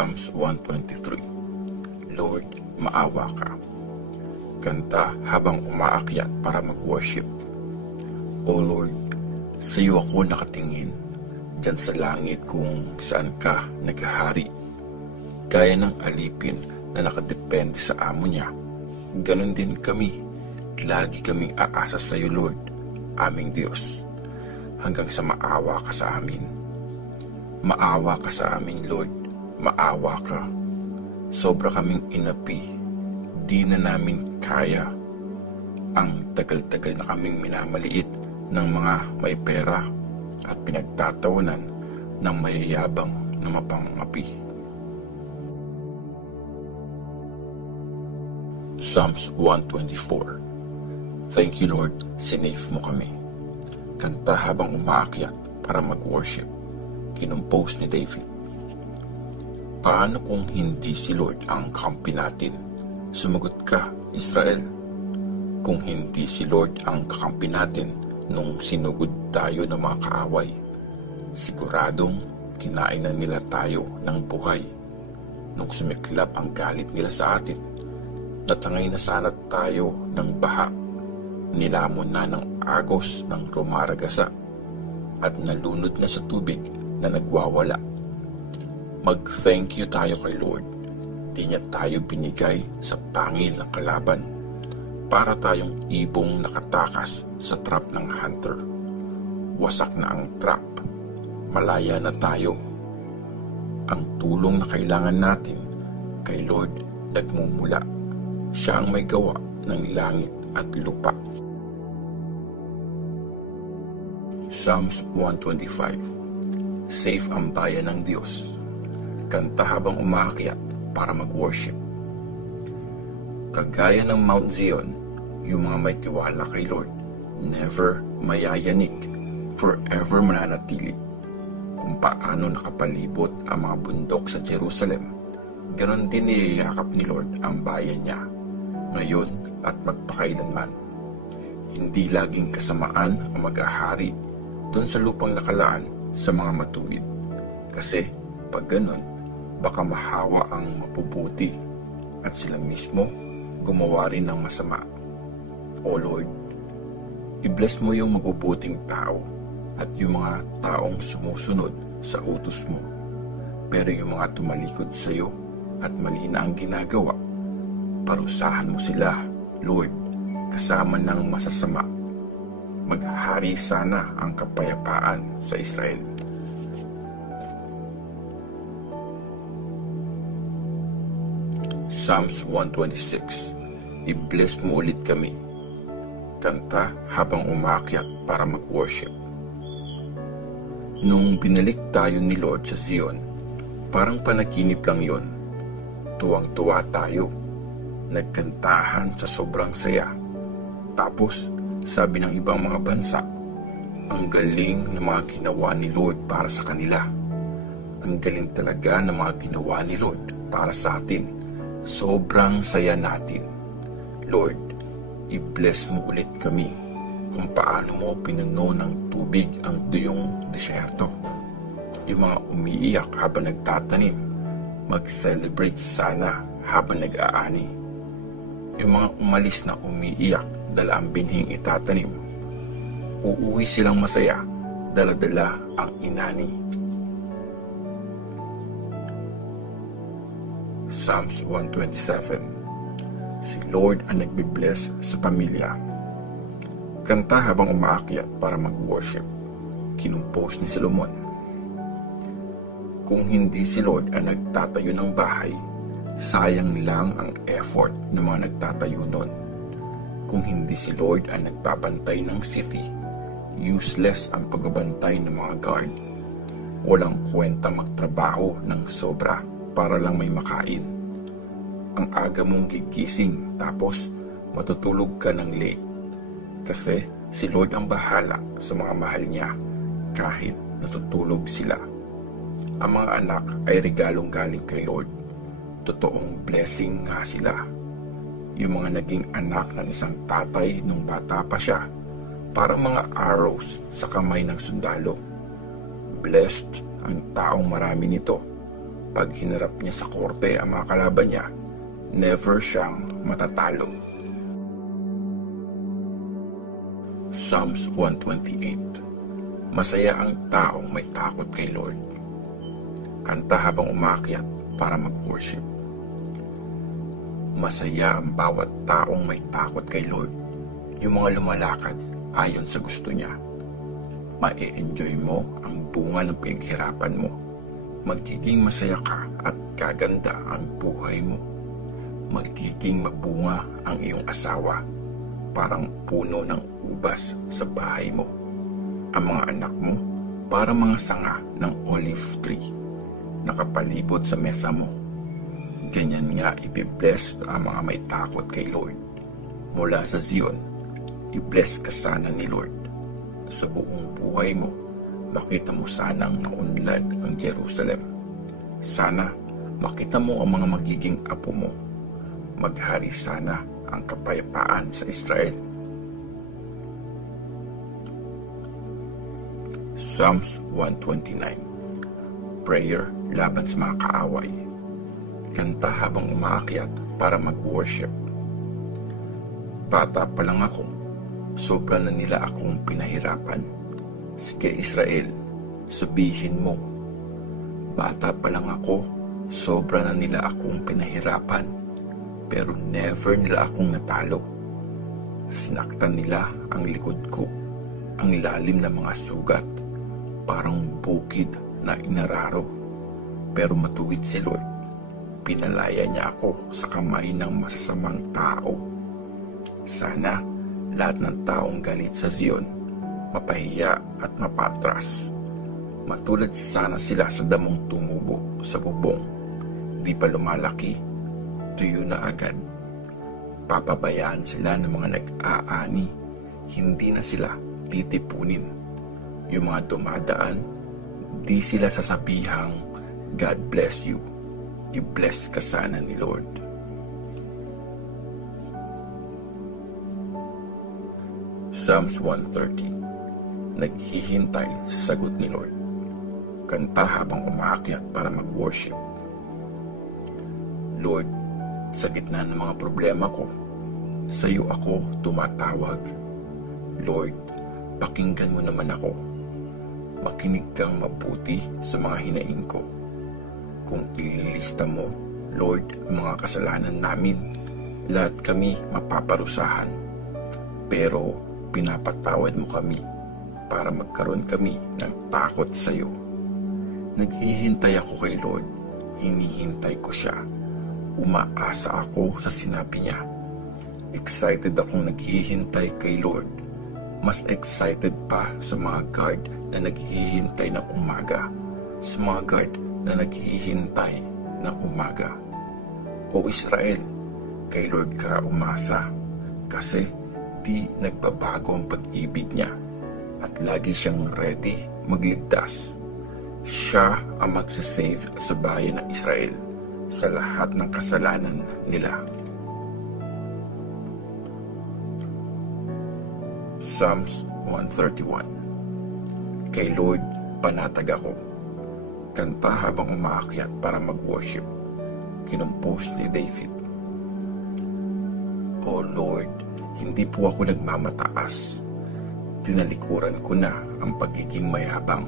Psalms 123. Lord, maawa ka. Kanta habang umaakyat para mag-worship. O Lord, sa iyo ako nakatingin, dyan sa langit kung saan ka naghahari. Gaya ng alipin na nakadepende sa amo niya, ganon din kami. Lagi kaming aasa sa iyo, Lord, aming Diyos, hanggang sa maawa ka sa amin. Maawa ka sa amin, Lord, maawa ka. Sobra kaming inapi, di na namin kaya. Ang tagal-tagal na kaming minamaliit ng mga may pera at pinagtatawanan ng mayayabang na mapangapi. Psalms 124. Thank you, Lord, sinave mo kami. Kanta habang umaakyat para mag-worship. Kinumpose ni David. Paano kung hindi si Lord ang kakampi natin? Sumagot ka, Israel. Kung hindi si Lord ang kakampi natin nung sinugod tayo ng mga kaaway, siguradong kinain na nila tayo ng buhay. Nung sumiklab ang galit nila sa atin, natangay na sana tayo ng baha. Nilamon na ng agos ng rumaragasa at nalunod na sa tubig na nagwawala. Mag-thank you tayo kay Lord. Di niya tayo binigay sa pangil ng kalaban para tayong ibong nakatakas sa trap ng hunter. Wasak na ang trap. Malaya na tayo. Ang tulong na kailangan natin kay Lord nagmumula. Siya ang may gawa ng langit at lupa. Psalms 125. Safe ang bayan ng Diyos. Kanta habang umaakyat para mag-worship. Kagaya ng Mount Zion, yung mga may tiwala kay Lord, never mayayanig, forever mananatili. Kung paano nakapalibot ang mga bundok sa Jerusalem, ganon din niyayakap ni Lord ang bayan niya, ngayon at magpakailanman. Hindi laging kasamaan ang mag-ahari doon sa lupang nakalaan sa mga matuwid. Kasi pag ganon, baka mahawa ang mapubuti at sila mismo gumawa rin ng masama. O Lord, i-bless mo yung mabubuting tao at yung mga taong sumusunod sa utos mo. Pero yung mga tumalikod sa iyo at mali na ang ginagawa, parusahan mo sila, Lord, kasama ng masasama. Maghari sana ang kapayapaan sa Israel. Psalms 126. I-bless mo ulit kami. Kanta habang umakyat para mag-worship. Nung binalik tayo ni Lord sa Zion, parang panaginip lang yon. Tuwang-tuwa tayo. Nagkantahan sa sobrang saya. Tapos, sabi ng ibang mga bansa, ang galing ng mga ginawa ni Lord para sa kanila. Ang galing talaga ng mga ginawa ni Lord para sa atin. Sobrang saya natin. Lord, i-bless mo ulit kami kung paano mo pinuno ng tubig ang duyong desyerto. Yung mga umiiyak habang nagtatanim, mag-celebrate sana habang nag-aani. Yung mga umalis na umiiyak dala ang binhing itatanim, uuwi silang masaya, dala-dala ang inani. Psalms 127. Si Lord ang nagbibless sa pamilya. Kanta habang umaakyat para mag-worship. Kinumpose ni Solomon. Kung hindi si Lord ang nagtatayo ng bahay, sayang lang ang effort ng mga nagtatayo nun. Kung hindi si Lord ang nagbabantay ng city, useless ang pagbabantay ng mga guard. Walang kwenta magtrabaho ng sobra para lang may makain. Ang aga mong gigising tapos matutulog ka ng late. Kasi si Lord ang bahala sa mga mahal niya kahit natutulog sila. Ang mga anak ay regalong galing kay Lord. Totoong blessing nga sila. Yung mga naging anak ng isang tatay nung bata pa siya, parang mga arrows sa kamay ng sundalo. Blessed ang taong marami nito, Pag hinarap niya sa korte ang mga kalaban niya, never siyang matatalo. Psalms 128. Masaya ang taong may takot kay Lord. Kanta habang umaakyat para mag-worship. Masaya ang bawat taong may takot kay Lord. Yung mga lumalakad ayon sa gusto niya. Ma-enjoy mo ang bunga ng pinaghirapan mo. Magiging masaya ka at gaganda ang buhay mo. Magiging mabunga ang iyong asawa, parang puno ng ubas sa bahay mo. Ang mga anak mo, parang mga sanga ng olive tree, nakapalibot sa mesa mo. Ganyan nga ibibless ang mga may takot kay Lord. Mula sa Zion, i-bless ka sana ni Lord. Sa buong buhay mo, makita mo sanang naunlad ang Jerusalem. Sana makita mo ang mga magiging apo mo. Maghari sana ang kapayapaan sa Israel. Psalms 129. Prayer laban sa mga kaaway. Kanta habang umaakyat para mag-worship. Bata pa lang ako, sobra na nila akong pinahirapan. Sige Israel, sabihin mo. Bata pa lang ako, sobra na nila akong pinahirapan, pero never nila akong natalo. Sinaktan nila ang likod ko, ang lalim ng mga sugat, parang bukid na inararo. Pero matuwid si Lord, pinalaya niya ako sa kamay ng masasamang tao. Sana lahat ng taong galit sa Zion mapahiya at mapatras. Matulad sana sila sa damong tumubo sa bubong, di pa lumalaki, tuyo na agad. Papabayaan sila ng mga nag-aani, hindi na sila titipunin. Yung mga dumadaan, di sila sasabihang, God bless you. I-bless ka sana ni Lord. Psalms 130. Naghihintay sa sagot ni Lord. Kanta habang umaakyat para mag-worship. Lord, sa gitna ng mga problema ko, sa iyo ako tumatawag. Lord, pakinggan mo naman ako. Makinig kang mabuti sa mga hinaing ko. Kung ililista mo, Lord, ang mga kasalanan namin, lahat kami mapaparusahan. Pero pinapatawad mo kami para magkaroon kami ng takot sa iyo. Naghihintay ako kay Lord, hinihintay ko siya. Umaasa ako sa sinabi niya. Excited akong naghihintay kay Lord. Mas excited pa sa mga guard na naghihintay ng umaga. Sa mga guard na naghihintay ng umaga. O Israel, kay Lord ka umasa. Kasi di nagbabago ang pag-ibig niya. At lagi siyang ready magligtas. Siya ang magsasave sa bayan ng Israel sa lahat ng kasalanan nila. Psalms 131. Kay Lord panatag ako. Kanta habang umaakyat para mag-worship. Kinumpos ni David. O Lord, hindi po ako nagmamataas. Tinalikuran ko na ang pagiging mayabang.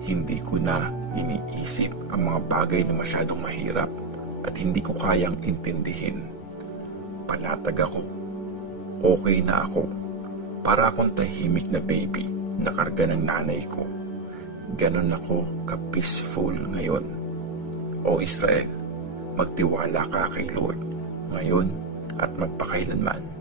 Hindi ko na iniisip ang mga bagay na masyadong mahirap at hindi ko kayang intindihin. Panatag ako. Okay na ako. Para akong tahimik na baby na karga ng nanay ko. Ganon ako ka-peaceful ngayon. O Israel, magtiwala ka kay Lord ngayon at magpakailanman.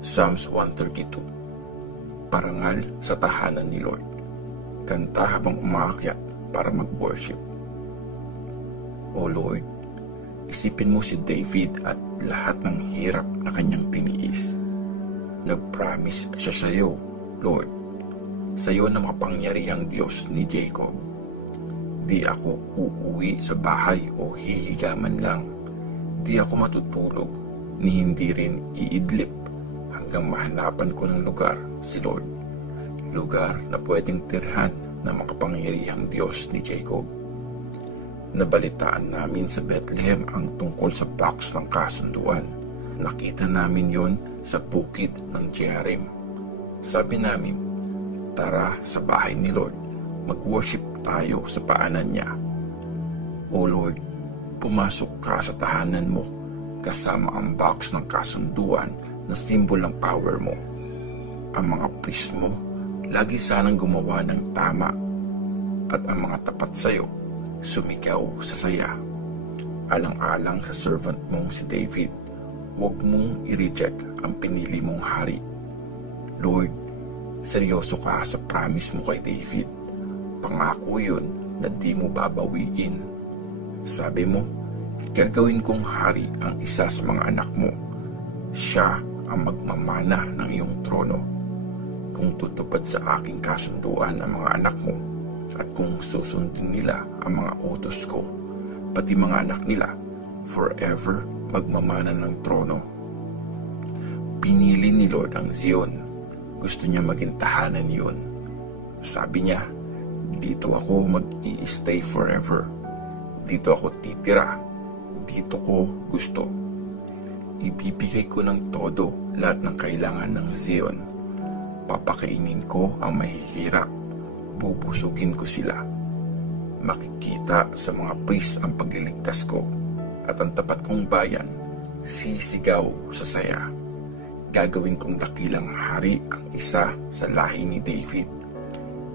Psalms 132. Parangal sa tahanan ni Lord. Kanta habang umaakyat para mag-worship. O Lord, isipin mo si David at lahat ng hirap na kanyang tiniis. Nag-promise siya sa iyo, Lord. Sa iyo na makapangyarihang Diyos ni Jacob. Di ako uuwi sa bahay o hihiga man lang. Di ako matutulog, ni hindi rin iidlip hanggang mahanapan ko ng lugar si Lord. lugar na pwedeng tirhan ng makapangyarihang Diyos ni Jacob. Nabalitaan namin sa Bethlehem ang tungkol sa box ng kasunduan. Nakita namin yon sa bukid ng Jearim. Sabi namin, tara sa bahay ni Lord, mag-worship tayo sa paanan niya. O Lord, pumasok ka sa tahanan mo kasama ang box ng kasunduan na simbol ng power mo. Ang mga priest mo lagi sanang gumawa ng tama at ang mga tapat sayo sumigaw sa saya. Alang-alang sa servant mong si David, huwag mong i-reject ang pinili mong hari. Lord, seryoso ka sa promise mo kay David. Pangako yun na di mo babawiin. Sabi mo, gagawin kong hari ang isa sa mga anak mo. Siya ang magmamana ng iyong trono. Kung tutupad sa aking kasunduan ang mga anak mo, at kung susundin nila ang mga utos ko, pati mga anak nila, forever magmamana ng trono. Pinili ni Lord ang Zion. Gusto niya maging tahanan yun. Sabi niya, dito ako mag-i-stay forever. Dito ako titira. Dito ko gusto. Ibibigay ko ng todo lahat ng kailangan ng Zion. Papakainin ko ang mahihirap. Bubusugin ko sila. Makikita sa mga priest ang pagliligtas ko, at ang tapat kong bayan sisigaw sa saya. Gagawin kong dakilang hari ang isa sa lahi ni David.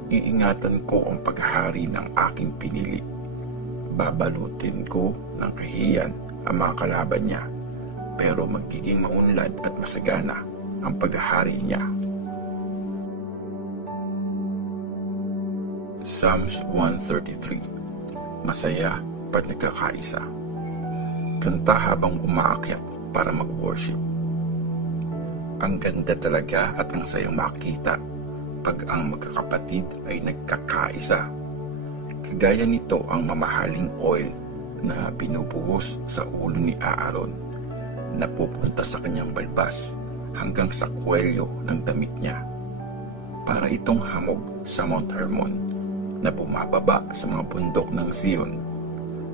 Iingatan ko ang paghahari ng aking pinili. Babalutin ko ng kahiyan ang mga kalaban niya, pero magiging maunlad at masagana ang paghahari niya. Psalms 133. Masaya pag nagkakaisa. Kanta habang umaakyat para mag-worship. Ang ganda talaga at ang sayang makita pag ang magkakapatid ay nagkakaisa. Kagaya nito ang mamahaling oil na binubuhos sa ulo ni Aaron, na pupunta sa kanyang balbas hanggang sa kwelyo ng damit niya. Para itong hamog sa Mount Hermon na bumababa sa mga bundok ng Zion.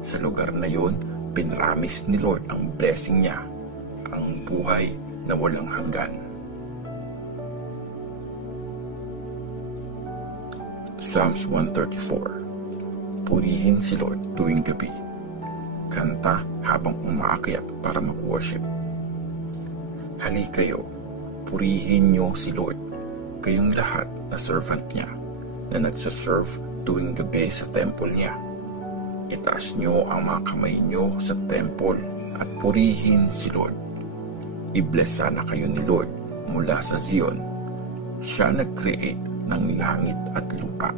Sa lugar na yon, pinramis ni Lord ang blessing niya, ang buhay na walang hanggan. Psalms 134. Purihin si Lord tuwing gabi. Kanta habang umaakyat para mag-worship. Halikayo, purihin niyo si Lord, kayong lahat na servant niya na nagsaserve tuwing gabi sa temple niya. Itaas niyo ang mga kamay niyo sa temple at purihin si Lord. I-bless sana kayo ni Lord mula sa Zion. Siya nag-create ng langit at lupa.